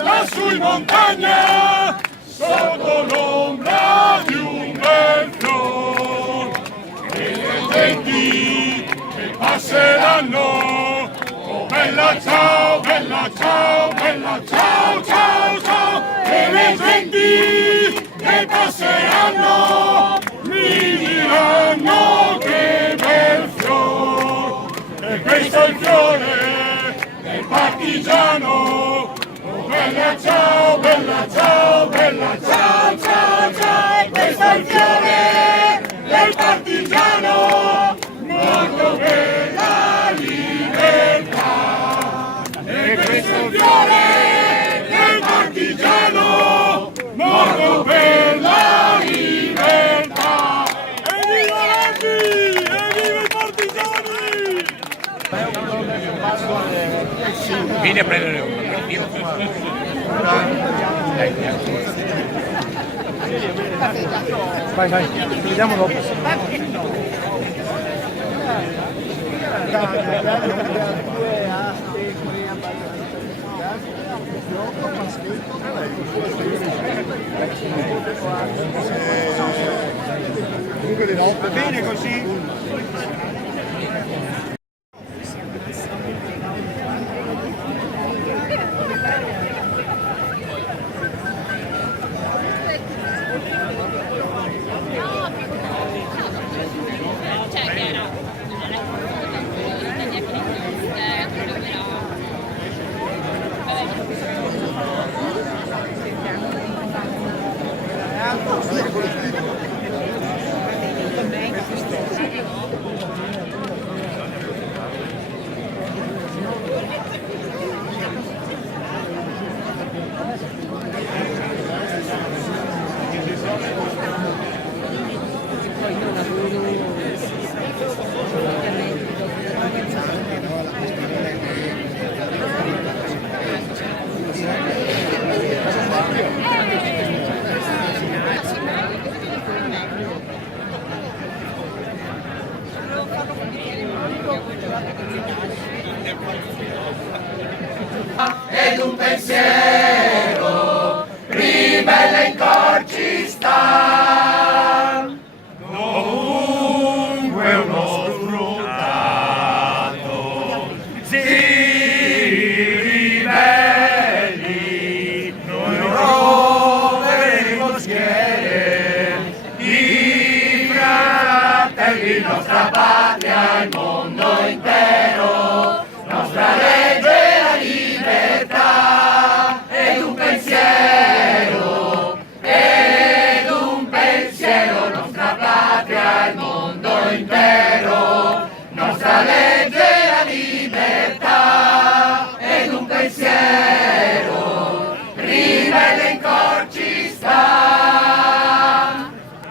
Lassù in montagna, sotto l'ombra di un bel fior, e le genti che passeranno, oh bella ciao, bella ciao, bella ciao, ciao, ciao, e le genti che passeranno, mi diranno che bel fior, e questo è il fiore del partigiano. Bella ciao, bella ciao, bella ciao, ciao, ciao, questo è il fiore del partigiano, morto per la libertà. E questo è il fiore del partigiano, morto per la libertà. Evviva Landi! Evviva i partigiani! Vieni a prendere uno. Vai, vai, ci vediamo dopo. Va bene così? Ed un pensiero ribelle in cor ci sta, dovunque uno sfruttato si ribelli, noi roveremo schiere, i fratelli, nostra patria e